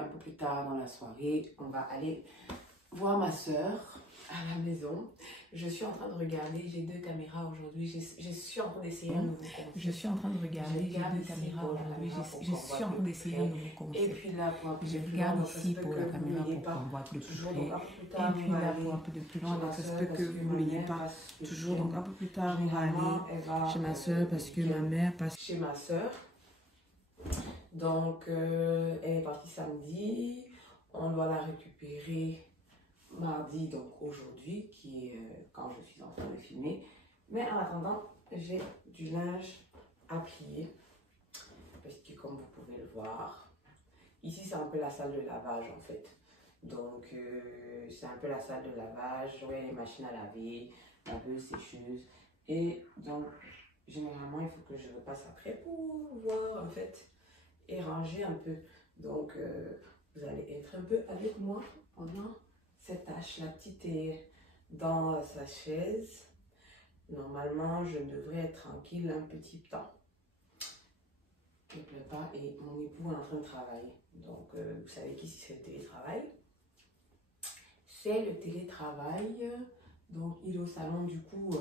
un peu plus tard dans la soirée, on va aller voir ma soeur à la maison. Je suis en train de regarder, j'ai 2 caméras aujourd'hui, je suis en train d'essayer un nouveau concept. Je suis en train de regarder, j'ai 2 caméras aujourd'hui, je suis en train d'essayer un nouveau concept. Et puis là, pour un peu je de plus regarde loin, ici pour la caméra pour qu'on voit de plus près. Et puis là, pour un peu de plus loin, donc ça se peut que vous ne voyez pas toujours. Donc un peu plus tard, on va aller chez ma soeur parce que ma mère passe chez ma soeur. Donc, elle est partie samedi. On doit la récupérer mardi, donc aujourd'hui, qui est quand je suis en train de filmer. Mais en attendant, j'ai du linge à plier. Parce que comme vous pouvez le voir, ici c'est un peu la salle de lavage en fait. Donc, c'est un peu la salle de lavage. Ouais, les machines à laver, un peu sécheuse. Et donc, généralement, il faut que je repasse après pour voir en fait et ranger un peu. Donc, vous allez être un peu avec moi pendant cette tâche. La petite est dans sa chaise. Normalement, je devrais être tranquille un petit temps. Il ne pleut pas et mon époux est en train de travailler. Donc, vous savez qu'ici, c'est le télétravail. C'est le télétravail. Donc, il est au salon. Du coup,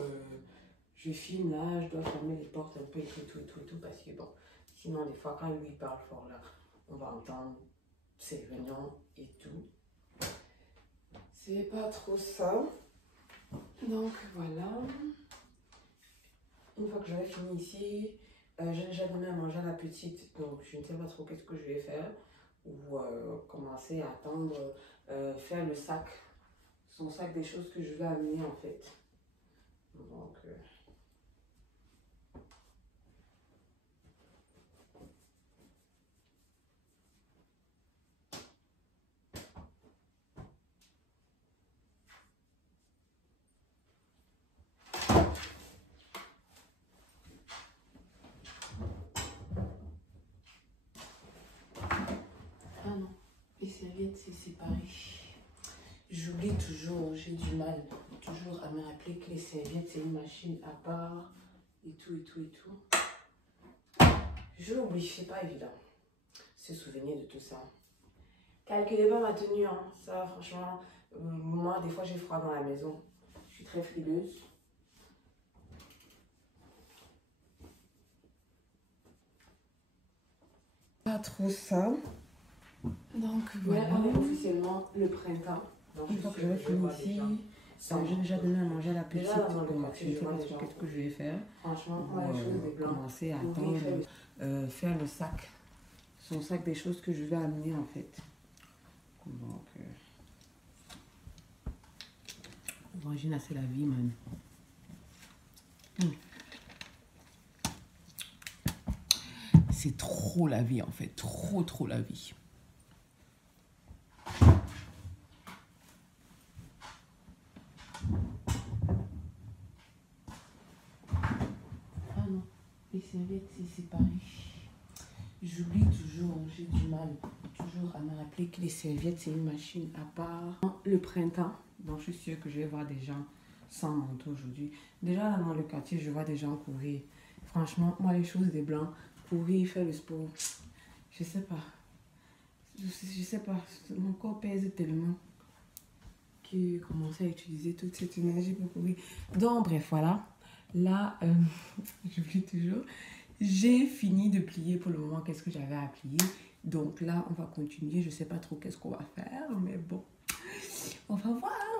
je filme là. Je dois fermer les portes un peu et tout. Parce que bon, sinon, des fois, quand lui parle fort là, on va entendre ses réunions et tout. C'est pas trop ça. Donc, voilà. Une fois que j'aurai fini ici, j'ai déjà donné à manger à la petite. Donc, je ne sais pas trop qu'est-ce que je vais faire. Ou commencer à attendre, faire le sac. Son sac des choses que je vais amener en fait. Donc, ah non, les serviettes c'est séparé. J'oublie toujours, j'ai du mal toujours à me rappeler que les serviettes c'est une machine à part et tout. J'oublie, c'est pas évident. Se souvenir de tout ça. Calculez pas ma tenue, hein. Ça franchement, moi des fois j'ai froid dans la maison. Je suis très frileuse. Pas trop ça. Donc voilà, on est officiellement le printemps. Donc, une fois que j'aurai fini ici, j'ai déjà donné à manger à la petite. Donc, je ne sais pas trop qu'est-ce que je vais faire. Franchement, commencer à attendre, faire le sac. Son sac des choses que je vais amener en fait. Donc, imagine, c'est la vie, man. C'est trop la vie en fait, trop la vie. Ah non, les serviettes c'est séparé. J'oublie toujours, j'ai du mal toujours à me rappeler que les serviettes c'est une machine à part. Le printemps, donc je suis sûre que je vais voir des gens sans manteau aujourd'hui. Déjà là dans le quartier, je vois des gens courir. Franchement, moi les choses des blancs, courir, faire le sport, je sais pas. Je sais pas, mon corps pèse tellement que j'ai commencé à utiliser toute cette énergie pour courir. Donc bref, voilà. Là, j'oublie toujours. J'ai fini de plier pour le moment. Qu'est-ce que j'avais à plier? Donc là, on va continuer. Je sais pas trop qu'est-ce qu'on va faire, mais bon. On va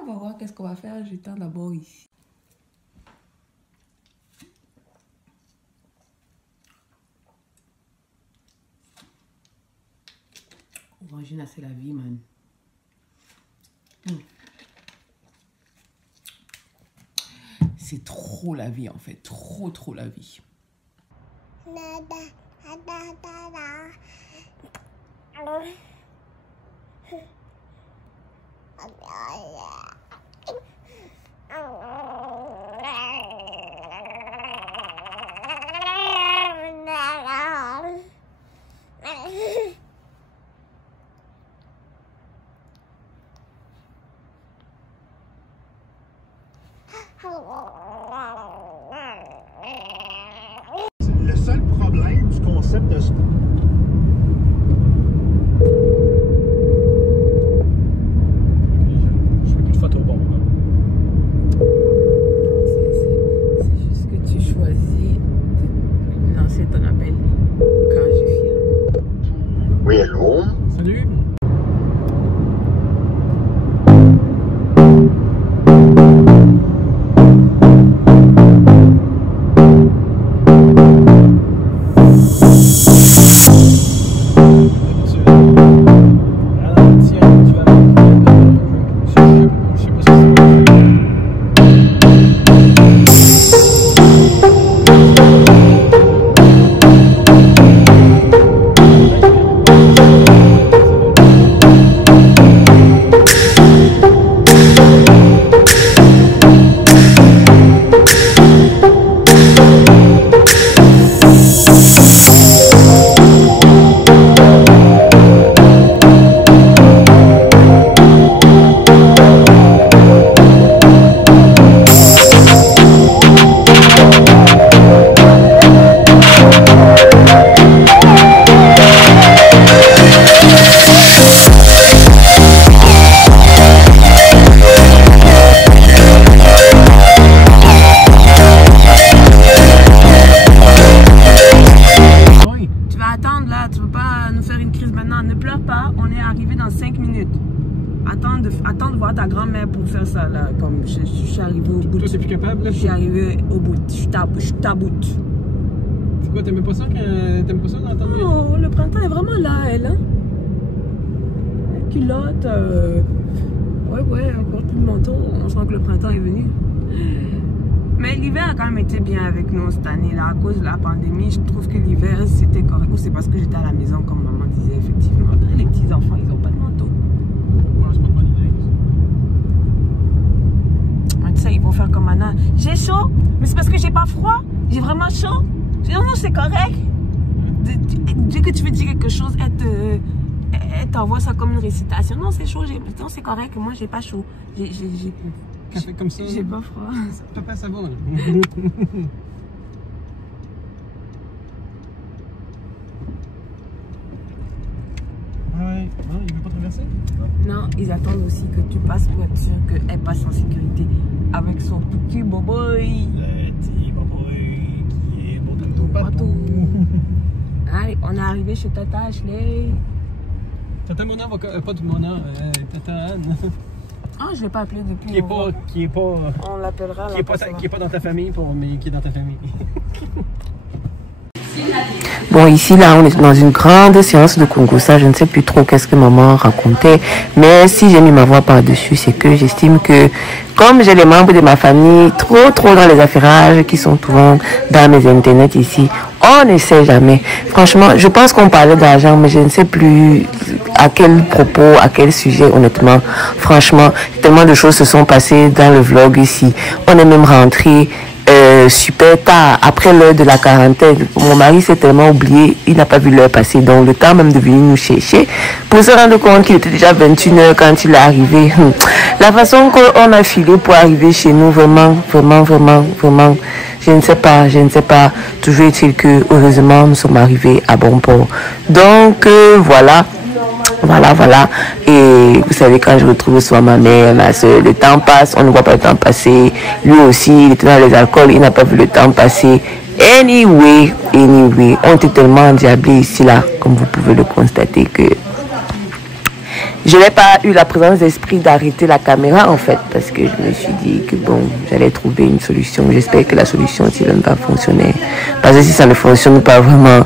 voir qu'est-ce qu'on va faire. J'étends d'abord ici. Imagine, c'est la vie, man. C'est trop la vie, en fait. Trop la vie. Le seul problème du concept de ta grand-mère pour faire ça là. Comme je suis arrivée au bout. Toi, c'est plus capable là? Je suis arrivée au bout. Je taboute. C'est quoi, t'aimes pas ça d'entendre? Non, le printemps est vraiment là, elle. Hein? La culotte. Ouais, elle porte plus de manteau. On sent que le printemps est venu. Mais l'hiver a quand même été bien avec nous cette année là. À cause de la pandémie, je trouve que l'hiver c'était correct. Ou c'est parce que j'étais à la maison, comme maman disait, effectivement. Les petits enfants, ils n'ont pas de manteau. Ouais, c'est pas une bonne idée. Mais tu sais, ils vont faire comme Anna. J'ai chaud, mais c'est parce que j'ai pas froid. J'ai vraiment chaud. Non, c'est correct. Dès que tu veux dire quelque chose, elle t'envoie ça comme une récitation. Non, c'est chaud. Non, c'est correct. Moi, j'ai pas chaud. Café comme ça. J'ai pas froid. Papa, ça va. Là. Ouais. Non, il veut pas traverser? Non, ils attendent aussi que tu passes pour être sûr qu'elle passe en sécurité avec son petit boboy. Le petit boboy qui est bon partout. Allez, on est arrivé chez Tata Ashley. Tata Mona va pas de Mona, Tata Anne. Ah, je l'ai pas appelé depuis. Qui est pas. On l'appellera. Qui est pas dans ta famille, mais qui est dans ta famille. Bon, ici, là, on est dans une grande séance de Congo. Ça, je ne sais plus trop qu'est-ce que maman racontait. Mais si j'ai mis ma voix par-dessus, c'est que j'estime que, comme j'ai les membres de ma famille trop dans les affairages, qui sont souvent dans mes internets ici, on ne sait jamais. Franchement, je pense qu'on parlait d'argent, mais je ne sais plus à quel propos, à quel sujet, honnêtement. Franchement, tellement de choses se sont passées dans le vlog ici. On est même rentré super tard, après l'heure de la quarantaine. Mon mari s'est tellement oublié, il n'a pas vu l'heure passer, donc le temps même de venir nous chercher pour se rendre compte qu'il était déjà 21h quand il est arrivé. La façon qu'on a filé pour arriver chez nous, vraiment, je ne sais pas. Toujours est-il que heureusement nous sommes arrivés à bon port. Donc voilà. Et vous savez, quand je retrouve soit ma mère, ma soeur, le temps passe, on ne voit pas le temps passer. Lui aussi, il était dans les alcools, il n'a pas vu le temps passer. Anyway, on était tellement endiablés ici, là, comme vous pouvez le constater, que je n'ai pas eu la présence d'esprit d'arrêter la caméra, en fait, parce que je me suis dit que bon, j'allais trouver une solution. J'espère que la solution aussi va fonctionner. Parce que si ça ne fonctionne pas vraiment,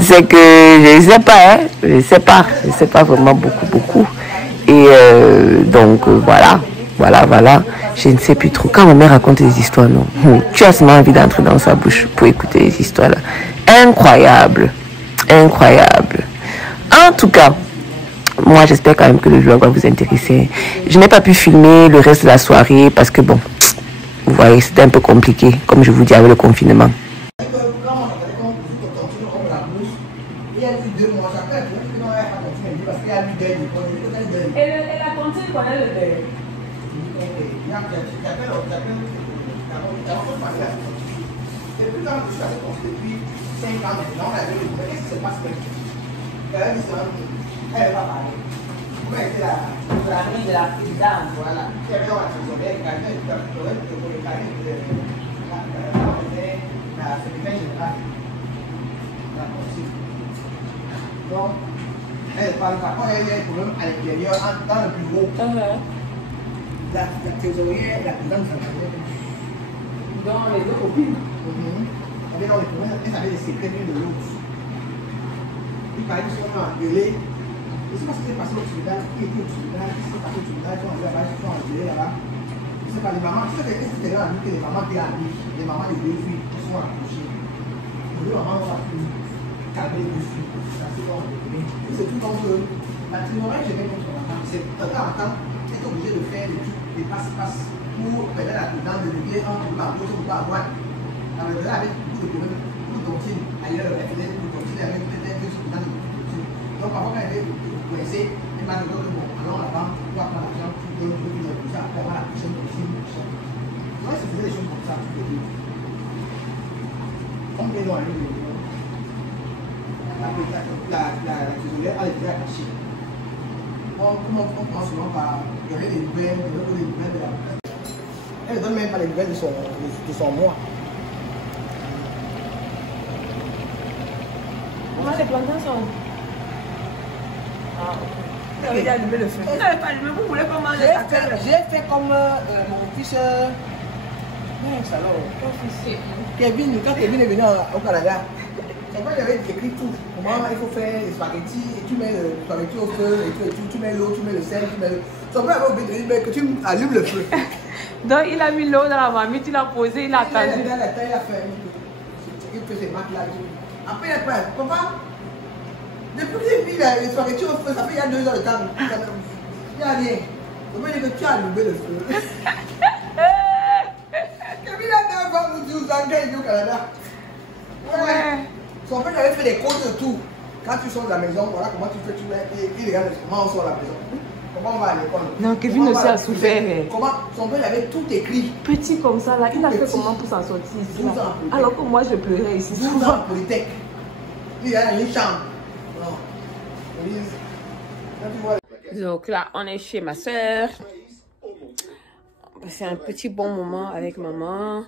c'est que je ne sais pas vraiment beaucoup. Et donc, voilà. Je ne sais plus trop. Quand ma mère raconte des histoires, non, tu as seulement envie d'entrer dans sa bouche pour écouter les histoires là. Incroyable. En tout cas, moi, j'espère quand même que le vlog va vous intéresser. Je n'ai pas pu filmer le reste de la soirée parce que, bon, vous voyez, c'était un peu compliqué, comme je vous dis, avec le confinement. Elle va parler. Comment était la nuit de la présidence, voilà. Qui avait dans la trésorière, la secrétaire générale. Donc, elle parle par contre, il y a un problème à l'intérieur, dans le bureau. La trésorière et la présidente centrale. Dans les deux copines. Elle avait dans les problèmes, elle avait des secrets l'une de l'autre. Il paraît qu'ils sont engueulés. Je ne sais pas ce qui s'est passé au Trinidad, qui était au Trinidad, qui s'est passé au Trinidad, ils sont allés là-bas, ils se sont engueulés là-bas. Je ne sais pas, les mamans, tu sais qu'est-ce que c'était dans la nuit que les mamans étaient amies, les mamans des deux filles qui sont accouchées. Les deux mamans ont pu calmer les deux filles, ça s'est engueulé. Et c'est tout comme que la trésorière, je vais contre la femme. C'est de temps en temps, tu es obligé de faire des trucs, des passe-passe pour permettre à la présidente de lever un peu à gauche ou à droite. La présidente avec beaucoup de problèmes, beaucoup de tontines, ailleurs, elle faisait beaucoup de tontines avec peut-être que ce président de tontines. Donc parfois, quand elle est coincée, elle m'a dit que bon, allons là-bas, on va prendre l'argent, tout le monde, tout ça, après on va la prochaine possible. Moi, je faisais des choses comme ça, tous les deux. On met dans la ligne de la trésorière, elle était attachée. On commence souvent par donner des nouvelles, de la presse. Elle ne donne même pas les nouvelles de son mois. Comment les plantains sont? Ah, ok. Il a allumé le feu. Vous n'avez pas allumé, vous voulez pas manger à quelle heure? J'ai fait comme mon fils. Kevin, quand Kevin est venu au Canada, il avait écrit tout. Comment il faut faire les spaghettis, et tu mets le spaghetti au feu, et tu mets l'eau, tu mets le sel, tu mets le. Son père avait oublié de dire que tu allumes le feu. Donc il a mis l'eau dans la marmite, il a posé, il a attendu. Il a fait. Il fait ses maths là. Après, il a fait. Papa, depuis qu'il a mis les spaghettis au feu, ça fait il y a 2 heures de temps. Il n'y a rien. Donc il dit que tu as allumé le feu. Kevin a 9 ans ou 12 ans quand il est au Canada. Ouais. Son père avait fait des codes de tout. Quand tu sors de la maison, voilà comment tu fais, tu mets, il regarde comment on sort de la maison. Comment on va à l'école. Non, Kevin aussi a souffert. Comment son père avait tout écrit. Petit comme ça, là, il a fait comment pour s'en sortir ici là? Alors que moi je pleurais ici. 12 ans en Polytech. Il a une chambre. Non. Donc là, on est chez ma soeur. C'est un petit bon moment avec maman.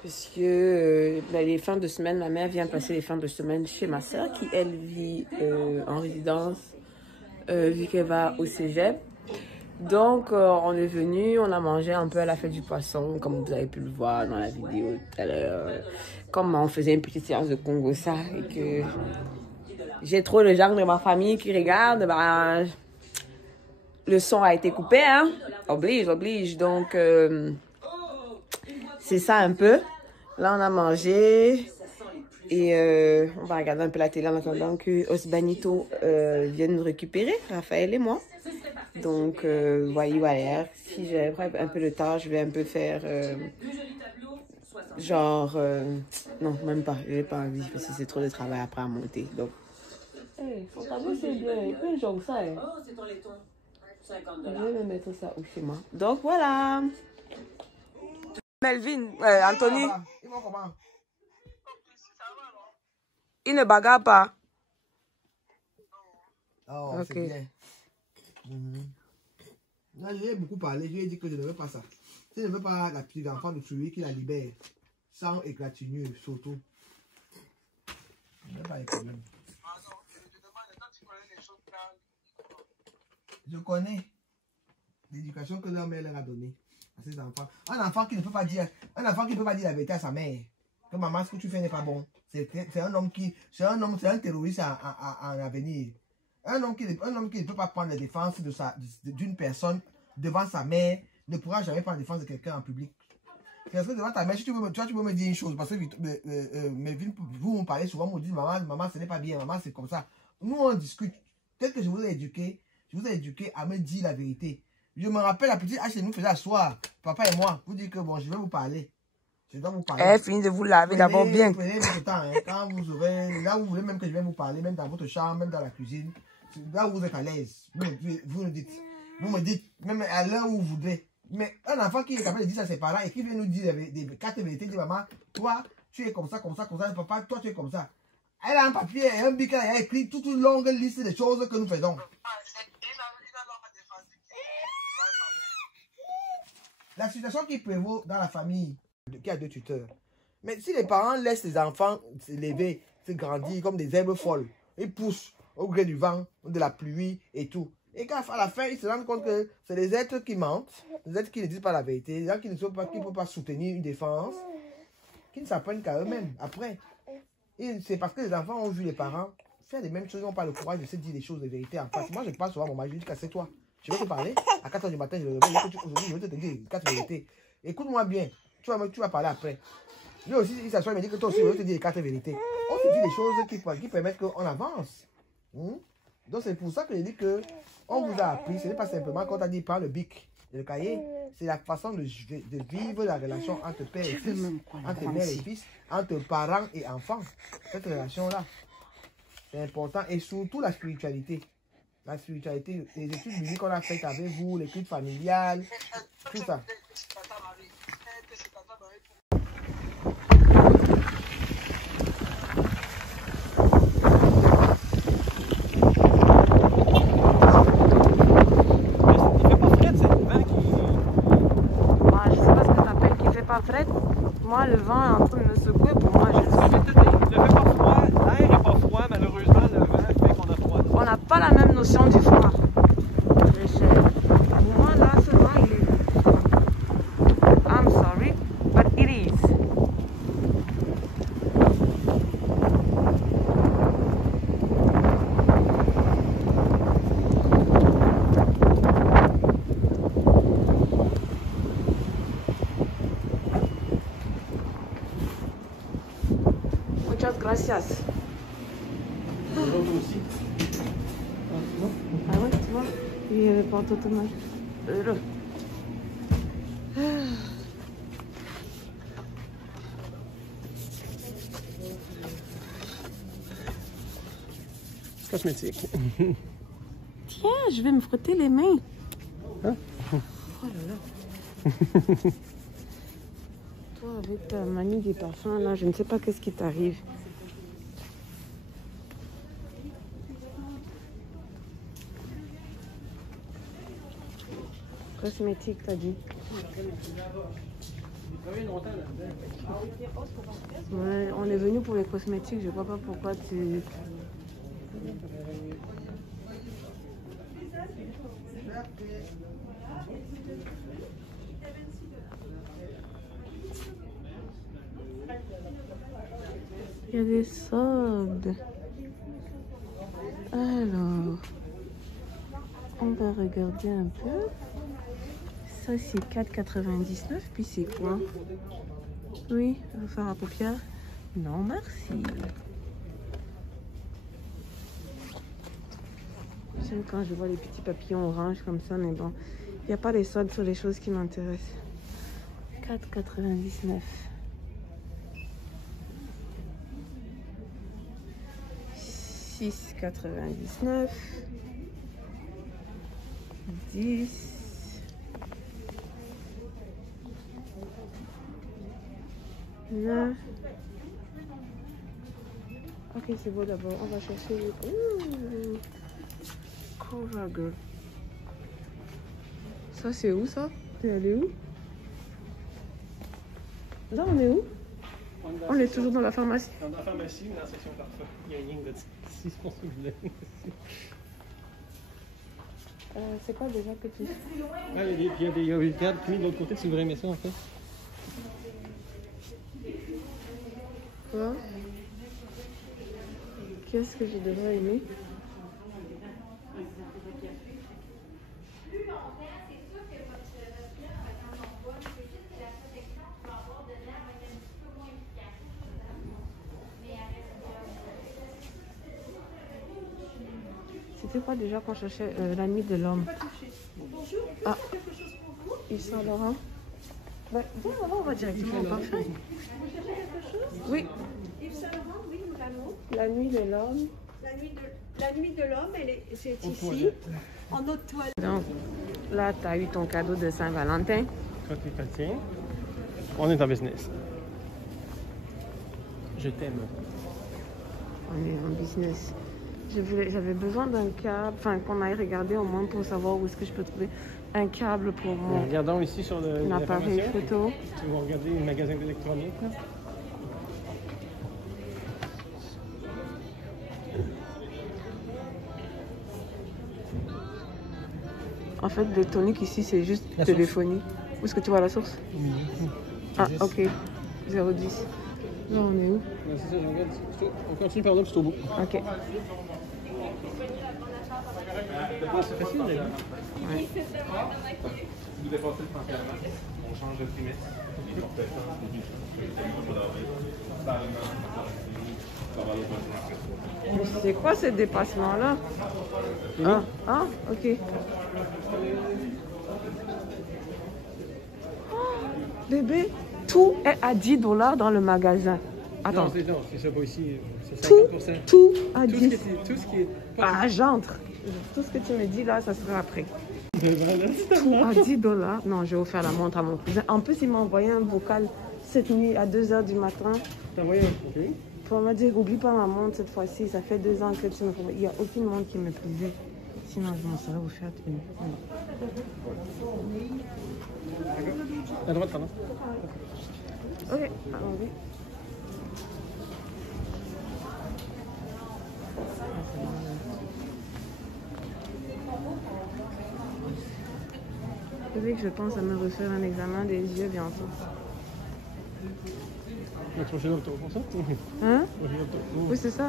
Puisque les fins de semaine, ma mère vient passer les fins de semaine chez ma soeur qui, elle, vit en résidence, vu qu'elle va au cégep. Donc, on est venu, on a mangé un peu à la fête du poisson, comme vous avez pu le voir dans la vidéo tout à l'heure. Comme on faisait une petite séance de Congossa et que j'ai trop le genre de ma famille qui regarde, bah, le son a été coupé, hein. Oblige. Donc, c'est ça un peu. Là, on a mangé et on va regarder un peu la télé en attendant que Osbanito vienne nous récupérer, Raphaël et moi. Donc, voilà. Si j'ai un peu de temps, je vais un peu faire genre... non, même pas. Je n'ai pas envie parce que c'est trop de travail après à monter. Donc, son tableau, c'est bien. Il peut genre ça. Hein. Je vais me mettre ça où chez moi. Donc, voilà. Melvin, Anthony, il ne bagarre pas. Oh, okay. C'est bien. Là, je lui ai beaucoup parlé, je lui ai dit que je ne veux pas ça. Si je ne veux pas la petite enfant de tuer, qu'il la libère. Sans égratignure, surtout. Je ne veux pas les problèmes. Je connais l'éducation que leur mère leur a donnée à ses enfants. Un enfant qui ne peut pas dire, la vérité à sa mère. Que maman, ce que tu fais n'est pas bon. C'est un terroriste en avenir. Un homme qui ne peut pas prendre la défense d'une personne devant sa mère ne pourra jamais prendre la défense de quelqu'un en public. Parce que devant ta mère, si tu peux me dire une chose, parce que vous me parlez souvent, vous me dites maman, ce n'est pas bien, maman, c'est comme ça. Nous, on discute. Peut-être que je vous ai éduqué à me dire la vérité. Je me rappelle la petite H nous faisait asseoir, papa et moi, vous dire que bon, je vais vous parler. Je dois vous parler. Elle finit de vous laver d'abord bien. Prenez votre temps, hein, quand vous aurez, là où vous voulez même que je vais vous parler, même dans votre chambre, même dans la cuisine, là où vous êtes à l'aise. Vous me dites, même à l'heure où vous voudrez. Mais un enfant qui est capable de dire ça à ses parents et qui vient nous dire des quatre vérités, dit maman, toi, tu es comme ça, papa, toi, tu es comme ça. Elle a un papier et un bic, elle a écrit toute une longue liste de choses que nous faisons. La situation qui prévaut dans la famille, qui a 2 tuteurs. Mais si les parents laissent les enfants s'élever, se grandir comme des herbes folles, ils poussent au gré du vent, de la pluie et tout. Et qu'à la fin, ils se rendent compte que c'est des êtres qui mentent, des êtres qui ne disent pas la vérité, des êtres qui ne peuvent pas soutenir une défense, qui ne s'apprennent qu'à eux-mêmes après. Et c'est parce que les enfants ont vu les parents faire les mêmes choses, ils n'ont pas le courage de se dire des choses de vérité en face. Moi, je parle souvent à mon mari, je dis casse-toi. Je vais te parler. À 4 h du matin, je vais aujourd'hui, je vais te dire 4 vérités. Écoute-moi bien. Tu vas parler après. Lui aussi, il s'assoit et me dit que toi aussi, je vais te dire 4 vérités. On se dit des choses qui permettent qu'on avance. Donc, c'est pour ça que je dis que on vous a appris. Ce n'est pas simplement quand on a dit par le bic et le cahier. C'est la façon de vivre la relation entre père et fils, entre mère et fils, entre parents et enfants. Cette relation-là, c'est important. Et surtout la spiritualité. La spiritualité, les études bibliques qu'on a faites avec vous, l'étude familiale, tout ça. Moi, le vent est en train de me secouer. Pour moi, je suis... Il fait pas froid, l'air est pas froid, malheureusement, le vent fait qu'on a froid. On n'a pas la même notion du froid. Muchas gracias. Aussi. Ah ouais, tu vois? Il y a le porte-automates. Cosmétique. Tiens, je vais me frotter les mains. Hein? Oh là là. Toi, avec ta manie des parfums, là, je ne sais pas qu'est-ce qui t'arrive. Cosmétique, t'as dit. Ouais, on est venu pour les cosmétiques, je vois pas pourquoi tu... Il y a des soldes. Alors, on va regarder un peu. Ça, c'est 4,99. Puis c'est quoi? Oui, on va faire à paupières. Non, merci. J'aime quand je vois les petits papillons orange comme ça, mais bon, il n'y a pas les soldes sur les choses qui m'intéressent. 4,99. 6,99. 10. 9. Ok, c'est beau d'abord. On va chercher. Ouh. Covergirl. Ça, c'est où ça? T'es allé où? Là, on est où? On est toujours dans la pharmacie. Dans la pharmacie, dans la section parfum. Il y a une ligne de 6 pour ce que vous voulez. C'est quoi déjà que tu... Ah, il y a des gardes mis de l'autre côté, tu devrais aimer ça en fait. Quoi? Qu'est-ce que je devrais aimer? C'était quoi déjà qu'on cherchait la nuit de l'homme? Ah, Yves Saint Laurent. Bah, viens, on va directement au parfum. Oui. Yves Saint Laurent, oui, nous l'avons. La nuit de l'homme. La nuit de l'homme, c'est ici, en notre toilette. Donc, là, tu as eu ton cadeau de Saint-Valentin. Quand tu le tiens, on est en business. Je t'aime. On est en business. J'avais besoin d'un câble, enfin qu'on aille regarder au moins pour savoir où est-ce que je peux trouver un câble pour mon Regardons ici sur appareil photo. Tu vas regarder le magasin d'électronique. En fait, l'électronique ici, c'est juste La téléphonie. Où est-ce que tu vois la source? Ah, ok. 0,10. Là, on est où? C'est ça, je regarde. On continue par là, puis c'est au bout. Ok. C'est facile, là. Ouais. Vous dépassez le 31 mars, on change de trimestre. C'est quoi ce dépassement-là? Ah, ok. Oh, bébé, tout est à 10 $ dans le magasin. Attends, Non, c'est ça, pas ici. C'est tout, 50%. tout à 10. Tout ce qui est... Ah, j'entre. Tout ce que tu me dis là, ça sera après. Voilà, Tout à 10 $. Non, j'ai offert la montre à mon cousin. En plus, il m'a envoyé un vocal cette nuit à 2 h du matin. T'as envoyé un... OK. Pour me dire, oublie pas ma montre cette fois-ci. Ça fait 2 ans que tu me fais. Il n'y a aucune montre qui me plaisait. Sinon, je m'en serais offert une. À droite, pardon. Ok, allons-y. Vu que je pense à me refaire un examen des yeux bientôt. Tu vas chez l'auto pour ça? Hein? Tu vas chez l'auto. Oui, c'est ça.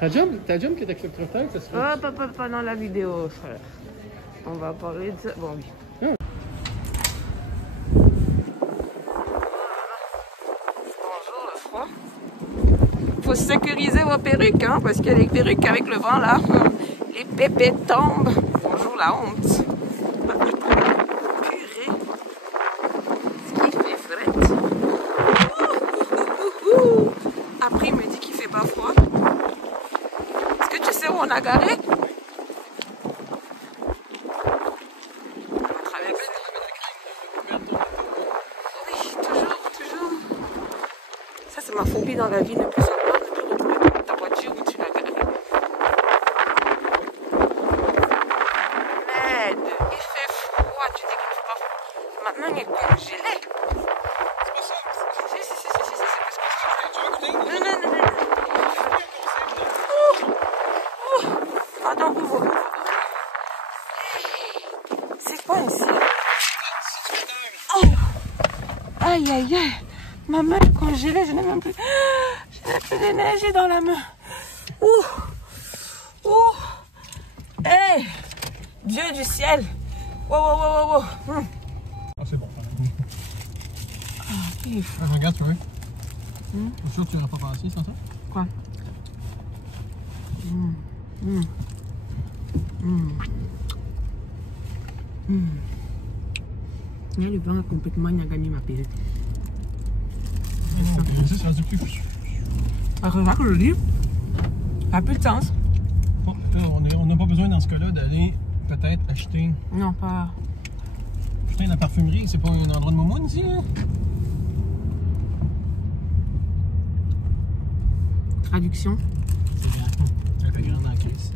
Ta job que t'accepterais, ça serait... Oh, pas dans la vidéo, frère. On va parler de ça. Bon, oui. Bonjour. faut sécuriser vos perruques, hein, parce que les perruques avec le vent là, les pépettes tombent. Bonjour la honte. Purée. Ce qui fait fret. Après il me dit qu'il fait pas froid. Est-ce que tu sais où on a garé? Ma phobie dans la vie, ne plus savoir, ne plus retrouver ta voiture où tu l'as garée. Merde, il fait froid, tu dis qu'il fait pas froid. Maintenant il est congelé. C'est pas ça. Si, c'est parce que Tu veux goûter? non. Pardon, ouvre. C'est quoi ici? Oh. Aïe. Ma main est congelée, je n'ai même plus. Je n'ai plus d'énergie dans la main. Hey! Dieu du ciel! Wow. Ah, c'est bon. Regarde, tu veux? Je suis sûr que tu n'aurais pas passé sans ça? Quoi? Là, le vent a complètement gagné ma pilule. C'est rendu plus. Regarde le livre. Ça n'a plus de sens. Bon, là, on n'a pas besoin dans ce cas-là d'aller peut-être acheter. Non, pas. Acheter la parfumerie, c'est pas un endroit de moumoune ici, hein? Traduction. C'est grand. C'est un peu grand dans la caisse.